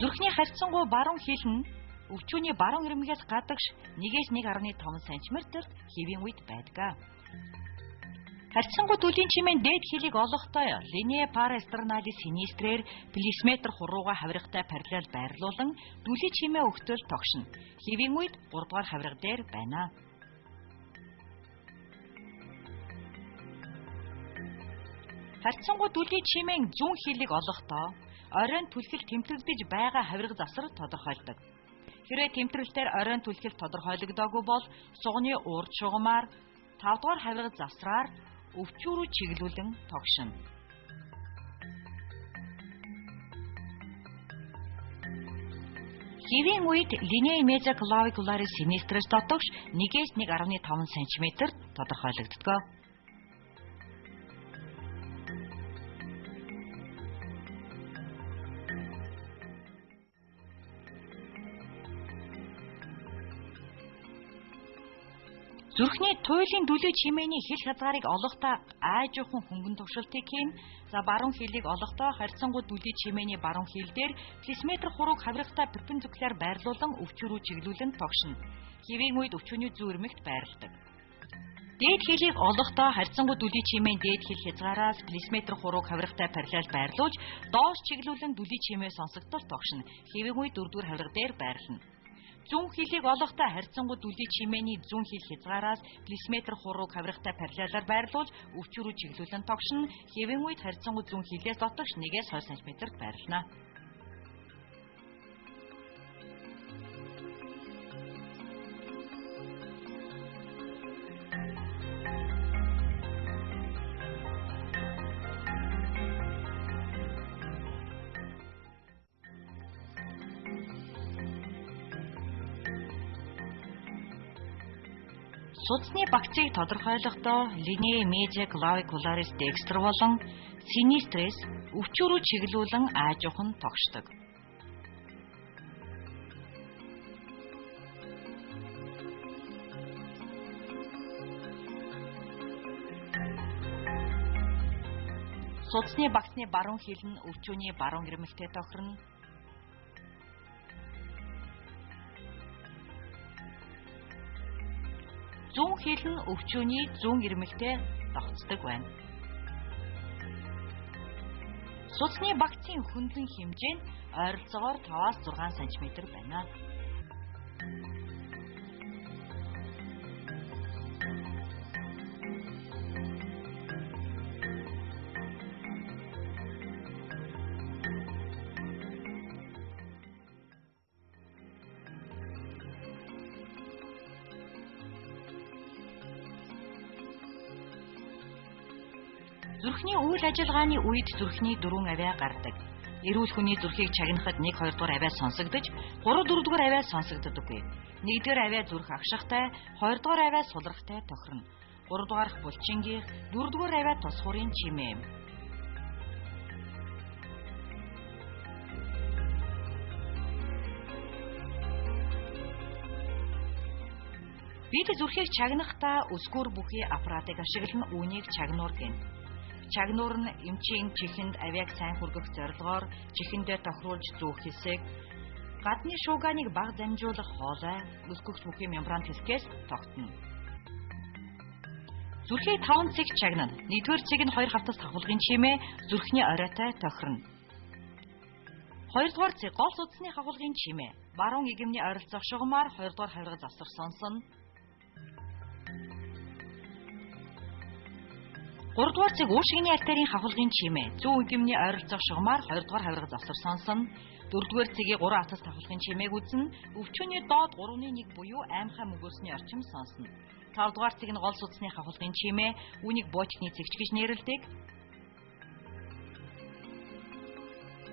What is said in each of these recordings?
Зүрхний харьцангуй баруун хил нь өвчүүний баруун ирмэгээс гадагш 1-1.5 см хэвийн үед байдаг. Харьцангуй түлийн чимээний дээд хилийг олохдоо линеа парастраналис синистрээр плисметр хурууга хавиргатай параллел байрлуулан түлийн чимээ өгтөл тогшно. Хэвийн үед 3 дугаар хавирга дээр байна. Харьцангуй түлийн чимээний зүүн хилийг олохдоо оройн түлхэл тэмдэглэж байгаа хавирга засар тодорхойлдог. Хэрвээ тэмдэглэлээр оройн түлхэл тодорхойлогдоогүй бол суганы урд шугамаар 5 дугаар хавирга засраар өвчүү рүү чиглүүлэн тогшно. Хэвийн үед линеа мезоклавикуларис синистрээс дотогш 1-1.5 см тодорхойлогддог. Зүрхний туйлын дүлий чимээний хил хязгаарыг олохдоо аажуухан хөнгөн туршилтыг хийн. Баруун хилийг олохдоо харьцангуй дүлий чимээний баруун хил дээр плисметр хурууг хавиргатай перпендикуляр байрлуулан өвчүү рүү чиглүүлэн тогшно. Хэвийн үед өвчүүний зүүн ирмэгт байрладаг. Дээд хилийг олохдоо харьцангуй дүлий чимээний дээд хил хязгаараас плисметр хурууг хавиргатай параллел байрлуулж доош чиглүүлэн дүлий чимээ сонсогдол тогшно. Хэвийн үед 4 дугаар хавирга дээр байрлана. Зүүн хилийг олохдоо харьцангуй дүлий чимээний зүүн хил хязгаараас плисметр хурууг хавиргатай параллелаар байрлуулж өвчүү рүү чиглүүлэн тогшно. Хэвийн үед харьцангуй зүүн хилээс дотогш 1-2 см байрлана. Судасны багцыг тодорхойлохдоо линеа мезоклавикуларис декстр болон синистрээс өвчүү рүү чиглүүлэн аажуухан тогшдог. Судасны багцны баруун хил нь өвчүүний баруун ирмэгтэй тохирно. Зүүн хил нь өвчүүний зүүн ирмэгтэй тогтцдог байна. Судасны багцын хөндлөн хэмжээ нь ойролцоогоор 5-6 см байна. Зүрхний үйл ажиллагааны үед зүрхний 4 авиа гардаг. Эрүүл хүний зүрхийг чагнахад 1-2 дугаар авиа сонсогдож, 3-4 дугаар авиа сонсогддоггүй. 1-р авиа зүрх агшихтай, 2-р авиа сулрахтай тохирно. 3 дугаарх булчингийн, 4-р авиа тус хуурын чимээ юм. Бид зүрхийг чагнахдаа өсгөр бүхий аппаратыг ашиглан үүнийг чагнуур гэнэ. Чагнуур нь эмчийн чихэнд авиаг сайн хүргэх зорилгоор чихэндээ тохируулж зүүх хэсэг, гадны шуугааныг бага дамжуулах хоолой, өсгөх бүхий мембран хэсгээс тогтно. Зүрхийг 5 цэг чагнана. 1-р цэг нь 2 хавтас хавхлагын чимээ зүрхний оройтой тохирно. 2-р цэг гол судасны хавхлагын чимээ баруун игэмний ойролцоох шугамаар 2-р хавирга засвар сонсно. 3-р цэг уушигны артерийн хавхлагын чимээ зүүн игэмний ойролцоох шугамаар 2-р хавирга засвар сонсно. 4-р цэгийн 3 хавтас хавхлагын чимээг үзнэ. Өвчүүний доод 3-1 буюу аймхай мөгөөсний орчим сонсно. 5-р цэг нь гол судасны хавхлагын чимээ, үүнийг буучны цэгч гэж нэрлэдэг.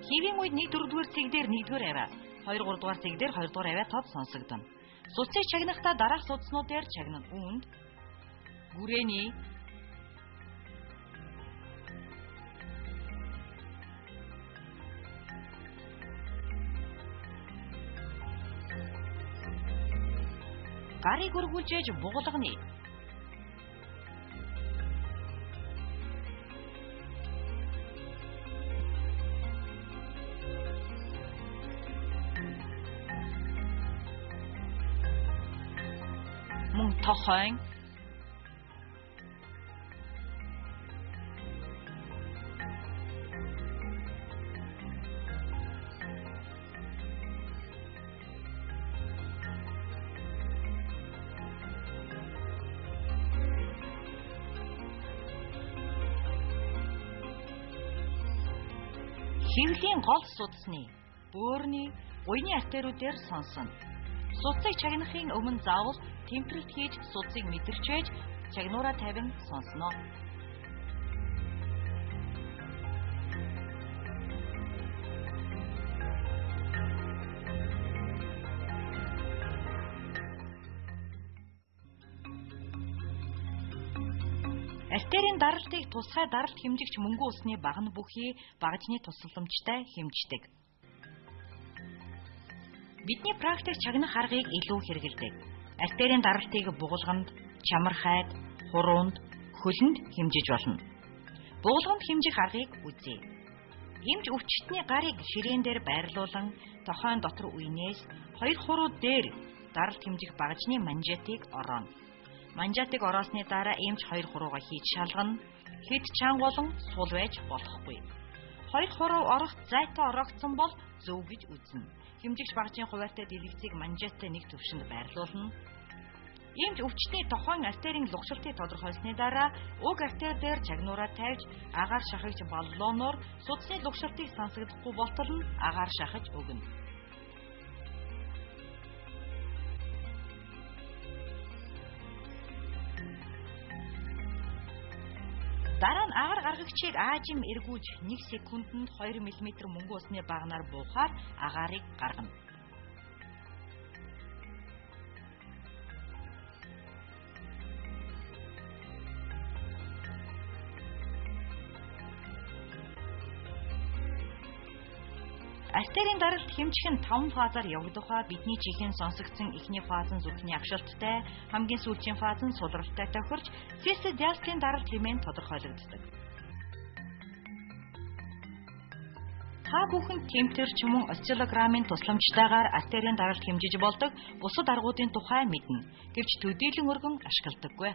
Хэвийн үед 1-4-р цэг дээр 1-р авиа, 2-3-р цэг дээр 2-р авиа тод сонсогдоно. Судсыг чагнахдаа дараах судснууд дээр чагнана. Үүнд гүрээний гарыг өргүүлж бугалганы тохойн, хэвлийн гол судасны, бөөрийн, буйны артериудээр сонсно. Судсыг чагнахын өмнө заавал тэмдэглэлт хийж судсыг мэдэрчээж чагнуураа тавин сонсно. Артерийн даралтыг тусгай даралт хэмжигч мөнгөн усны багна бүхий багажны тусламжтай хэмждэг. Бидний практик чагнах аргыг илүү хэрэгэлдэг. Артерийн даралтыг бугулганд, чамархайд, хуруунд, хөлөнд хэмжиж болно. Бугулганд хэмжих аргыг үзье. Эмч өвчтний гарыг ширээн дээр байрлуулан тохойн дотор үенээс 2 хуруу дээр даралт хэмжих багажны манжетыг орооно. Манжетыг ороосны дараа эмч 2 хуруугаа хийж шалгана. Хэд чанга болон сул байж болохгүй. 2 хуруу орох зайтай ороогдсон бол зөв гэж үзнэ. Хэмжигч багажийн хуваартай дэлгэцийг манжеттай нэг төвшөнд байрлуулна. Эмч өвчтний тохойн артерийн лугшилтыг тодорхойлсны дараа уг артер дээр чагнуураа тавьж агаар шахагч баллоноор судасны лугшилтыг сансагдахгүй болтол нь агаар шахаж өгнө. Дараа нь агаар гаргагчийг аажим эргүүлж 1 секундэд 2 мм мөнгөн усны багнаар буухаар агаарыг гаргана. Артерийн даралт хэмжих нь 5 фазаар явагдахаа бидний чихэн сонсогдсон эхний фаз нь зүрхний агшилттай, хамгийн сүүлийн фаз нь сулралтай тохирч систолын даралт хэмээн тодорхойлогддог. Та бүхэн темпер ч мөн осциллограммын тусламжтайгаар артерийн даралт хэмжиж болдог бусад аргуудын тухай мэднэ. Гэвч төдийлөн өргөн ашигладаггүй.